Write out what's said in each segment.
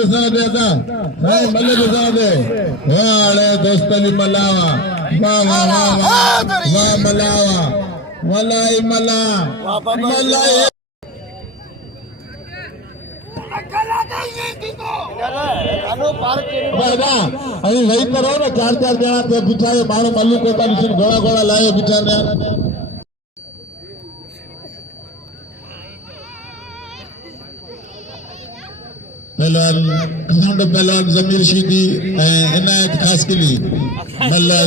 दिसा दे ता हाय मल्ले दिसा दे वाले दोस्तनी मलावा वाह वाह वाह वाह मलावा मलाई मला मलाई अभी वही करो ना चार चार जना पे बिठाए मारो मल्लू कोटा मिशन घोड़ा घोड़ा लाए बिठाने पहलवान कमांडो पहलवान जमीर शीदी इनायत खास के लिए मल्ला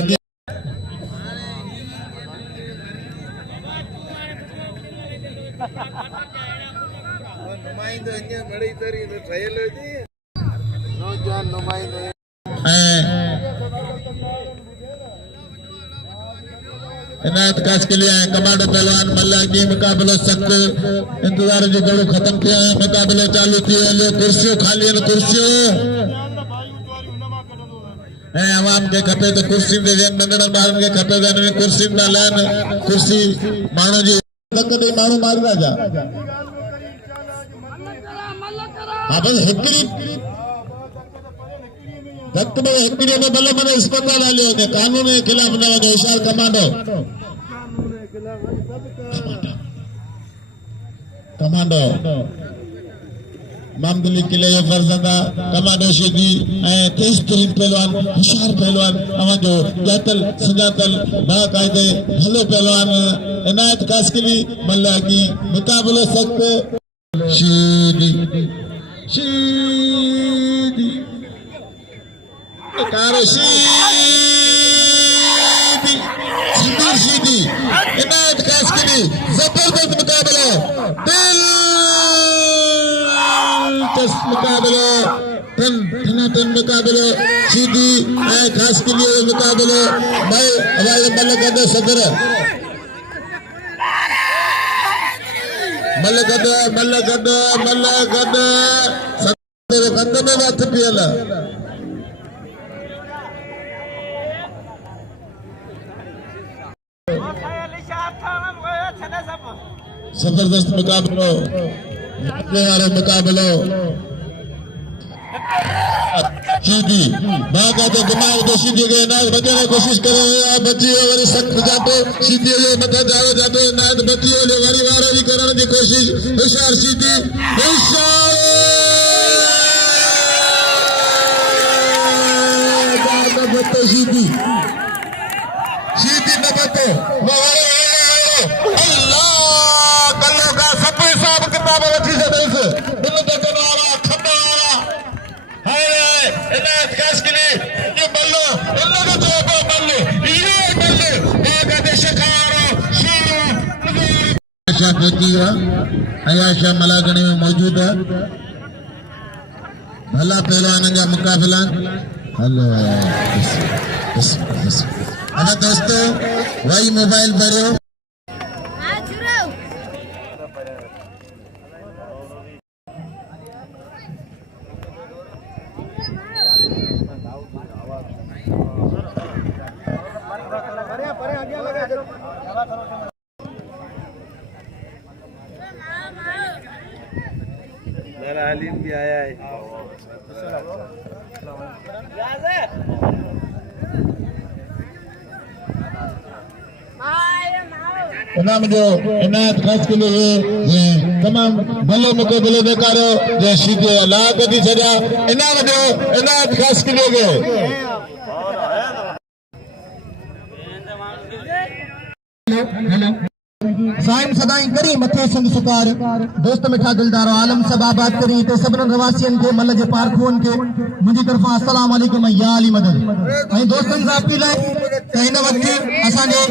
नुमाइंदो इन्हें बड़ी तरी तो ट्रायल होती है नौजवान नुमाइंदो इनायत खास के लिए कमांडो पहलवान मल्ला की मुकाबला सख्त इंतजार जो गड़ो खत्म किया है मुकाबला चालू किया है कुर्सियों खाली है कुर्सियों आवाम के खपे तो कुर्सी दे नंढड़न ॿारनि के खपे तो कुर्सी ना लहन कुर्सी माण्हू जी कॾहिं माण्हू मारी राजा हाँ बस हिकिड़ी वक्त में हिकिड़ी में भले मन अस्पताल हलियो हुजे कानून के खिलाफ न वञो होशियार कमांडो कमांडो मामदुली किले जो फर्जंदा कमांडो शीदी तेज तरीन पहलवान होशियार पहलवान अवाजो जातल सुजातल बाकायदे भले पहलवान इनायत कासकली मल्ला की मुकाबलो सख्त शीदी शीदी कारो शीदी जमीर शीदी इनायत कासकली जबरदस्त मुकाबला मुकाबला टन मुकाबला सीधी खास के लिए मुकाबला भाई हमारे मल्लगद सदर मल्लगद सदर कंद में बात पियला जबरदस्त मुकाबला मुकाबलो सीधी भागा तो दिमाग तो सीधी के नाथ बचाने की कोशिश करे आप बच्ची हो वरी सख्त जातो सीधी जो मथा जाओ जातो नाथ बच्ची हो ले वरी वारा भी करने की कोशिश होशियार सीधी होशियार बतो सीधी सीधी न बतो अल्लाह कल्लो का सपे साहब किताब रखी से दिल से दिल तो जनारा खंडा इनायत खास के लिए ये बल्लो इल्लो को जो बल्लो ये बल्लो आगे देश खारो शीरो आशा देखिएगा आयाशा मलागणी में मौजूद है भला पहलवान का मुकाबला हेलो अरे दोस्तों वही मोबाइल भरो मेरा आलिम भी आया है इनाम जो इनायत खास के लिए तमाम भले मुकाबले बेकारो जो सीधे अल्लाह को दी सजा इनाम जो इनायत खास के लिए गए साईं सदाई करी मथे संग सुकार दोस्त मिठा दिलदारो आलम सब आबाद करी ते सबन रवासियन के मल जे पारखून के मुझी तरफा अस्सलाम वालेकुम या अली मदद ऐं दोस्तन साहब की लाइ इन वक्त असांजे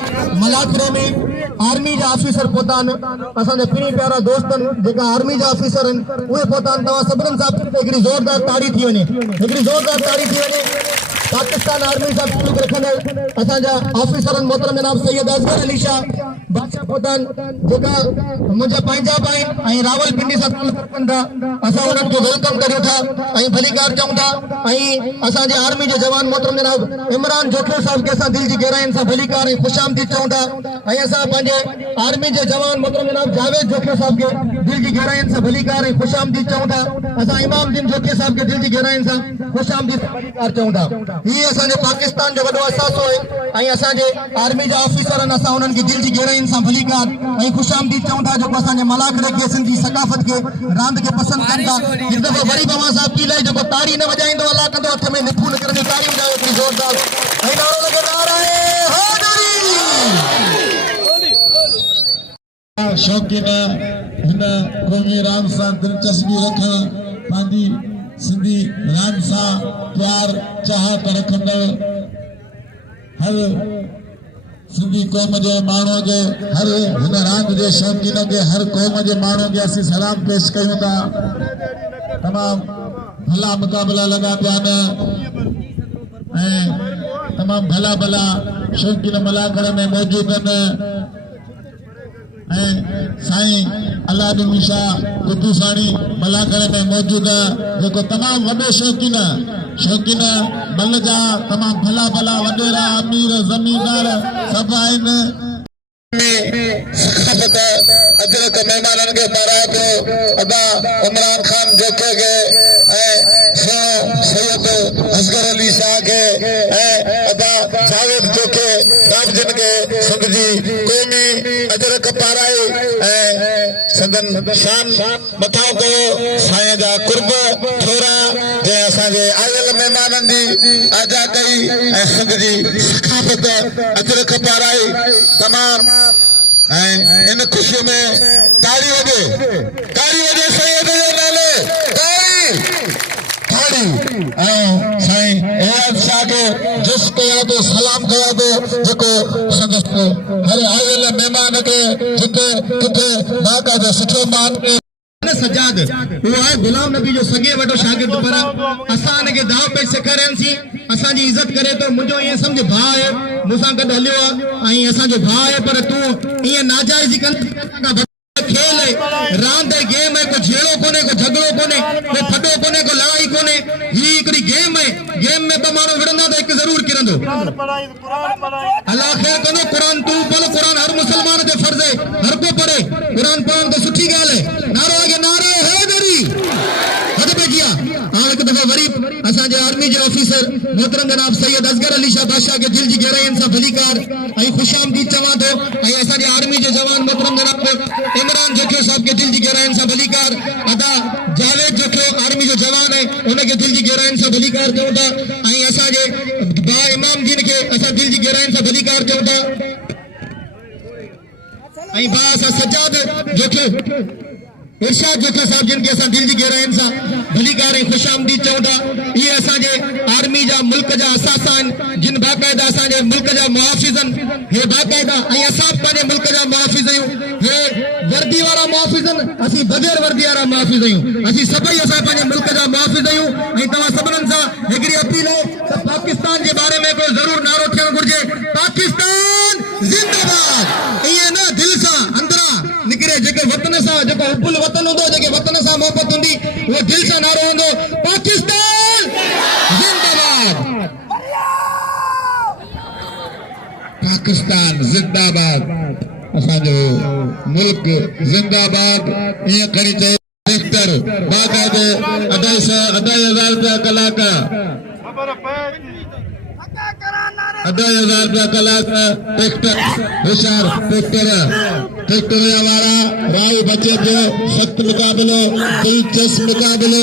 मलाखरे में आर्मी जा ऑफिसर पहुतान असांजे पिणी प्यारा दोस्तन जेका आर्मी जा ऑफिसर उहे पहुतान तव्हां सबन साहब हिकिड़ी ज़ोरदार ताड़ी थी वञे पाकिस्तान आर्मी साहब शुरू रखंदड़ असांजा ऑफिसरन मोहतरम जनाब सैयद असगर अली शाह बादशाह पहुतान जेका मुंहिंजा पंहिंजा बि आहिनि रावलपिंडी सां तालुक रखनि था असां उन्हनि खे वेलकम करियूं था ऐं भलीकार चऊं था ऐं असांजे आर्मी जे जवान मोहतरम जनाब इमरान जोखियो साहब खे असां दिलि जी गहराइनि सां भलीकार ऐं ख़ुशामदीद चऊं था ऐं असां पंहिंजे आर्मी जे जवान मोहतरम जनाब जावेद जोखियो साहब खे दिल की गहराइन से भलीकार ऐं खुश आमदीद चऊं था। असां इमाम दिन जोखे साहब के दिल की गहराइन से खुश आमदीद भलीकार चऊं था। ही असांजे पाकिस्तान जो वॾो असासो आहे ऐं असांजे आर्मी जा ऑफिसर आहिनि, असां उन्हनि खे दिल जी गहराइन सां भलीकार ऐं खुश आमदीद चऊं था, जेको असांजे मलाखड़े खे सिंधी सकाफ़त के रांदि खे पसंदि कनि था। हिकु दफ़ो वरी बवा साहब की लाइ जेको ताड़ी न वॼाईंदो अला कंदो हथ में निफू निकिरंदी ताड़ी वॼायो हिकिड़ी ज़ोरदार ऐं नारो लॻो नाराए हैदरी। शौक़ीन हिन क़ौमी रांदि सां दिलचस्पी रखण, पंहिंजी सिंधी रांदि सां प्यार चाहत रखंदड़ हर सिंधी क़ौम जे माण्हूअ खे, हर हिन रांदि जे शौक़ीन खे, हर क़ौम जे माण्हूअ खे असीं सलाम पेश कयूं था। तमामु भला मुक़ाबिला लॻा पिया आहिनि ऐं तमामु भला भला शौक़ीन मलाखड़ में मौजूदु आहिनि ऐं साईं अलादीन शाह कुतूसाणी मलाखड़ में मौजूदु आहे, जेको तमामु वॾो शौक़ीन मल जा तमामु भला भला वॾेरा अमीर ज़मीनदार सभु आहिनि। सखाफ़त अजरक महिमाननि खे पाराए पियो अदा इमरान खान जोखे खे ऐं सैयद असगर अली शाह खे ऐं अदा जावेद जोखे साहिबजन खे संद जी क़ौमी अजरक पाराए ऐं संदन शान मथां कयो। साईं जा कुर्ब थोरा जंहिं असांजे आयल महिमाननि जी आजा कई ऐं संद जी सखाफ़त अजरक पाराई। तमामु ऐं इन ख़ुशीअ में ताड़ी वॼे सैयद जे नाले ताड़ी ऐं साईं एजाज़ शाह खे जुस कया थो, सलाम कया थो, जेको संदसि हर आयल महिमान खे जिते किथे बाक़ाइदा सुठो मान सजाद वो है गुलाम नबी जो सगे वडो शागिर्द, पर असां हिनखे दाव पेश सेखारियांसीं, असांजी इज़त करे तो मुंहिंजो ईअं सम्झ भाउ आहे, मूंसां गॾु हलियो आहे ऐं असांजो भाउ आहे, पर तूं ईअं नाजाइज़ी कंदी खेल है, रांद है, गेम है, को झेड़ो कोने, को झगड़ो कोने, को फटो कोने, को लड़ाई कोने, ही हिकड़ी गेम है। गेम में तो मानो विड़ंदा तो एक जरूर किरंदो। अल्लाह खैर कंदो। कुरान तू पढ़, कुरान हर मुसलमान ते फर्ज है, हर को पढ़े कुरान पढ़न तो सुठी गाल है। नारो आगे नारे हैदरी हद पे किया। हां एक दफा वरी असांजे आर्मी जे ऑफिसर मोहतरम जनाब सैयद असगर अली शाह बादशाह के दिल जी गहराइन सां भलीकार ऐं खुशामदीद चवां थो ऐं असांजे आर्मी जे जवान मोहतरम जनाब इमरान जोखियो साहब के दिल जी गहराइन सां भलीकार अदा जावेद जोखियो आर्मी जो जवान है, उनके दिल जी गहराइन सां भलीकार चऊं था ऐं असांजे बा इमाम दीन के असां दिल जी गहराइन सां भलीकार चऊं था ऐं बा असां सजाद जोखियो इरशाद जोखे साहब जिन के असां दिल जी गहराइन सां भलीकार ऐं खुशामदीद चऊं था। ये असांजे आर्मी जा मुल्क जा असासा आहिनि, जिन बाक़ाइदा असांजे मुल्क जा मुहाफ़िज़ आहिनि, हे बाक़ाइदा ऐं असां पंहिंजे मुल्क जा मुहाफ़िज़ आहियूं। हे वर्दी वारा मुहाफ़िज़ आहिनि, असीं बग़ैर वर्दी वारा मुहाफ़िज़ आहियूं, असीं सभई असां पंहिंजे मुल्क जा मुहाफ़िज़ आहियूं। ऐं तव्हां सभिनीनि सां हिकिड़ी अपील आहे त पाकिस्तान जे बारे में को ज़रूर नारो थियणु घुरिजे, पाकिस्तान ज़िंदाबाद। ईअं न दिलि सां अंदरां निकिरे, जेके वतन सां जेको हुब्बुल वतन हूंदो, जेके वतन सां मोहबत हूंदी, वो दिल सां नारो हूंदो पाकिस्तान जिंदाबाद, पाकिस्तान जिंदाबाद, असांजो मुल्क जिंदाबाद। ईअं खणी चए डिरेक्टर बाक़ाइदे 2,500 रुपया कलाक, 2,500 रुपया कलाक ट्रैक्टर होशियार ट्रैक्टर वाला राय बचे जो सख्त मुकाबलो, दिलचस्प मुकाबलो,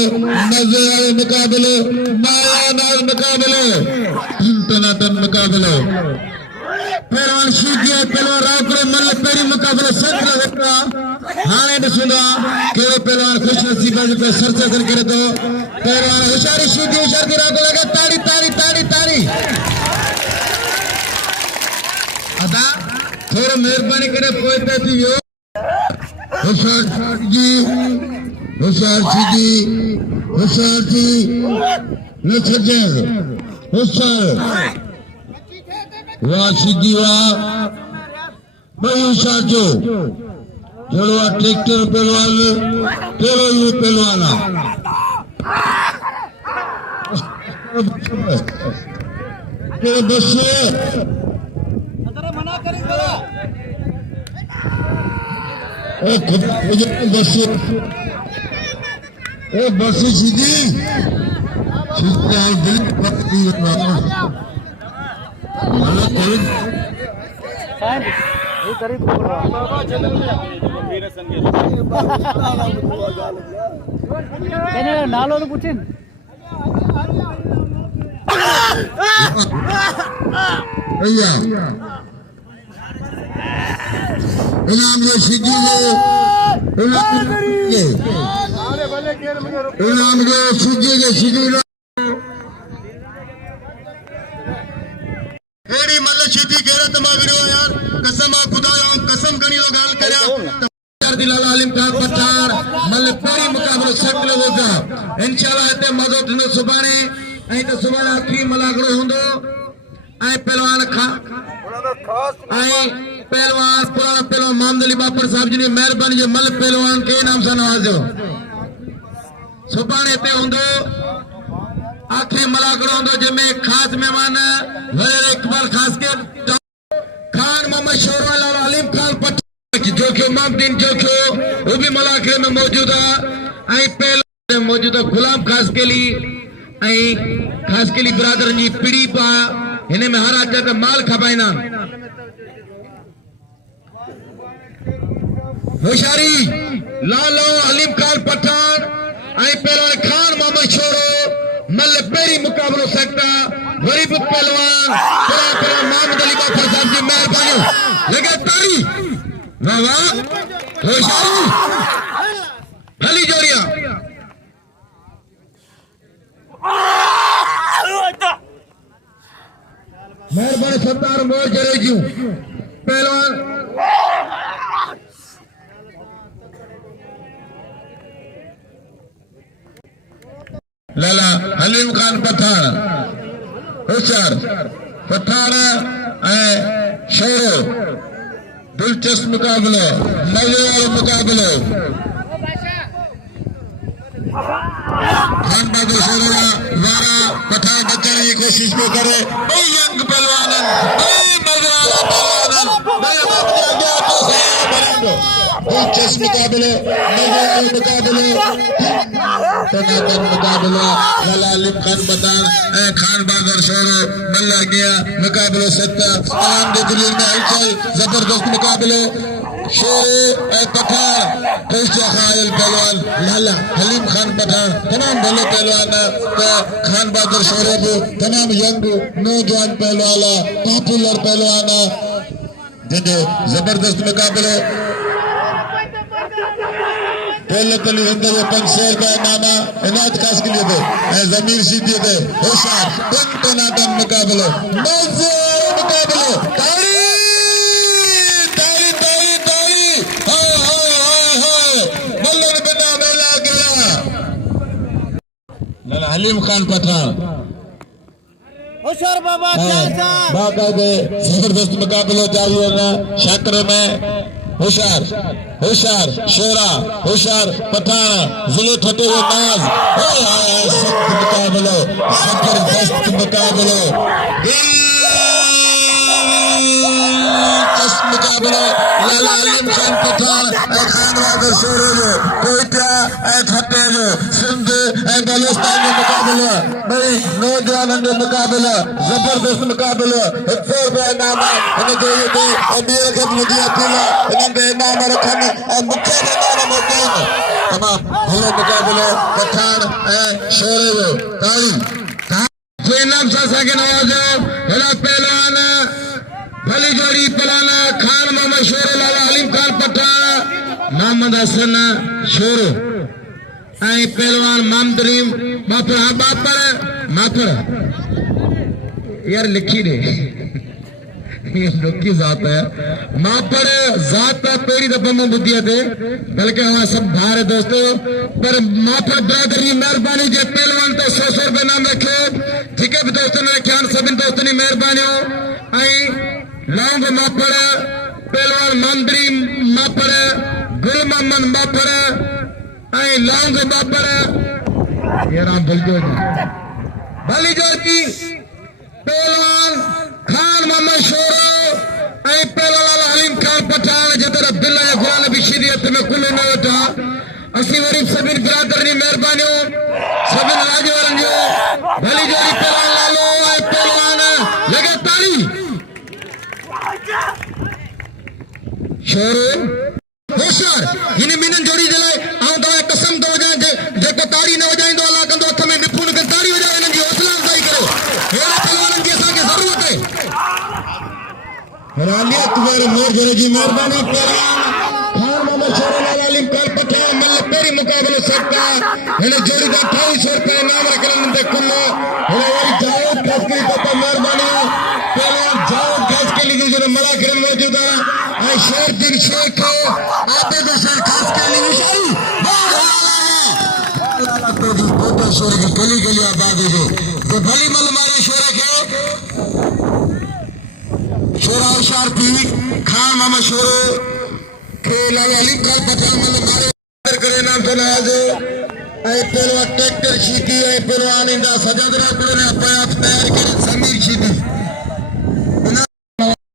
मजे वाले मुकाबलो, मायानार मुकाबलो, टनाटन मुकाबलो। पहलवान शीगिया पहलवान रावकरो मल पहिरीं मुकाबलो सच लॻो हाणे ॾिसंदो आहे कहिड़ो पहलवान ख़ुशनसीब जो सरचर करे थो। पहलवान होशियारी शीगी होशियार की रावको लॻे ताड़ी ताड़ी ताड़ी ताड़ी अदा थोरो महिरबानी करे पोइ ते थी वियो। होशियार थी न छॾे होशियार वाह सीधी वाह बड़ी होशियार जो जहिड़ो आहे ट्रैक्टर पहलवान कहिड़ो इहो पहलवान आहे कहिड़ो बस ओ खुद मुझे बस सीधी दिल पत्ती नालो तो पूछे भैया इनाम ये सीधी इनाम ये सीधी एड़ी मतलब सीधी गैरत मां विरो यार कसम खुदा कसम गणी लो गाल करया दिलाल आलिम का पठार मल पेरी मुकाबलो सख्त होगा इंशाल्लाह इते मज़ो थींदो सुभाणे ऐं त सुभाणे आखिरी मलागड़ो हूंदो ऐं पहलवान पुराणा पहलवान मोहम्मद अली बापर साहब जी मेहरबानी जो मल पहलवान के नाम सां नवाज़ियो सुभाणे इते हूंदो आखिरी मलागड़ो हूंदो जंहिंमें ख़ासि महिमान वज़ीर इकबाल ख़ास के खान मोहम्मद शोरवाल अलीम खान पठार जोखियो मामदीन जोखियो वो भी मलाखे में मौजूद है पहले मौजूद गुलाम खास के लिए बिरादर जी पीढ़ी पा इन्हें में हर अच माल खपाइना होशियारी लालो अलीम खान पठान पहलवान खान मोहम्मद शोरो मल पेरी मुकाबलो सकता वरी भी पहलवान मोहम्मद अली बाफर साहब जी मेहरबानी लगे तारी वाह होशियारी भली जोड़िया मेहरबानी सत्तार मोर जरे जूं पहलवान लाला हलीम खान पठान होशियार पठान शोरो दिलचस्प मुकाबले मजे वाले मुकाबले खान बहादुर शोरा वारा पठान बचाने की कोशिश को करे यंग पहलवान दिलचस्प मुकाबले मजे वाले मुकाबले मुकाबला लाला अलीम खान पठान खान बहादुर शोरो मल्ला गया मुकाबले सत्ता आम दिल्ली में हलचल जबरदस्त मुकाबले शेर पठान खायल पहलवान लाला हलीम खान पठान तमाम भले पहलवान खान बहादुर शोरो को तमाम यंग नौजवान पहलवान पॉपुलर पहलवान जिनके जबरदस्त मुकाबले पहले तली हिंद जो 500 रुपया नामा इनाज खास के लिए थे जमीर सीधी थे होशियार टनाटन मुकाबले मजे मुकाबले ताली ताली ताली ताली मल्लन बना मेला गया लाला हलीम खान पठान होशियार बाबा बाकायदे जबरदस्त मुकाबला जारी है ना शाकर में होशियार होशियार शोरा होशियार पठान जिले ठटे हुए नाज सख्त मुकाबलो जबरदस्त मुकाबलो मुकाबलो लाला अलीम खान पठान खान बहादुर शोरो जो कोयटा ठटे जो सिंध बलोचिस्तान जो मुकाबलो भाई नौजवान जो मुकाबलो जबरदस्त मुकाबलो 100 रुपया इनाम इनके ॿिए खे बि वधी अकेला इन्हनि इनाम रखनि मूंखे बि इनाम मोकिलनि तमामु भलो मुकाबलो पठान शोरे जो ताली इनाम सां असांखे नवाज़ियो हेड़ा पहलवान भली जोड़ी पलाना खान मोहम्मद शोरो लाला अलीम खान पठान मोहम्मद हसन शोरो पहलवान मामदरीम बापर यार लिखी दे ये लोकी जात है मापर जात पेड़ी दफा में बुद्धिया थे बल्कि हमारा सब भार है दोस्तों पर मापर बरादरी मेहरबानी जे पहलवान तो 100 रुपए नाम रखे ठीक है दोस्तों ने ख्याल सभी दोस्तों की मेहरबानी लौंग मापर पहलवान मामदरी मापर गुल मोहम्मद मापर लौंग मापर ये राम भली जोड़ी पहलवान खान मोहम्मद शोरो पहलवान अलीम खान पठान जदर अब्दुल्ला या गुलाम नबी शरीयत में कुल न वठा असी वरी सभिन बिरादरनी मेहरबानी सभिन राजवारन जो भली जोड़ी पहलवान लालो ऐं पहलवान लगे ताली शोरो होशियार हिन ॿिन्हिनि जोड़ी जे लाइ आउं तव्हां कसम थो वॼां जेको ताड़ी न वॼाईंदो अलाह कंदो हथ में निपुण खे ताड़ी वॼाए हिननि जी हौसला अफ़ज़ाई करो अहिड़े पहलवाननि जी असांखे ज़रूरत आहे रालियत वारे मोर जरे जी मेहरबानी पहलवान खान मोहम्मद शोरन आलिम कल पठा मल पेरी मुकाबलो सकता हिन जोड़ी का 2800 रुपए इनाम रखन ते कुल हिन वरी जाओ कसकी तो मेहरबानी पहलवान जाओ कसकी जो मला करन मौजूद है ऐं शेरदीन शेख आबिद हुसैन खास के लिए निशानी तो जी कोटे शोर की गली गली आबाद हो जो भली मल मारे शोर के शोरा होशियार थी खान मामा शोरो के लालो अली कल पठा मल मारे करे नाम चलाज ऐं पहलवान ट्रैक्टर शीती ऐं पहलवान इंदा सजादरा कुल ने अपने आप तैयार करे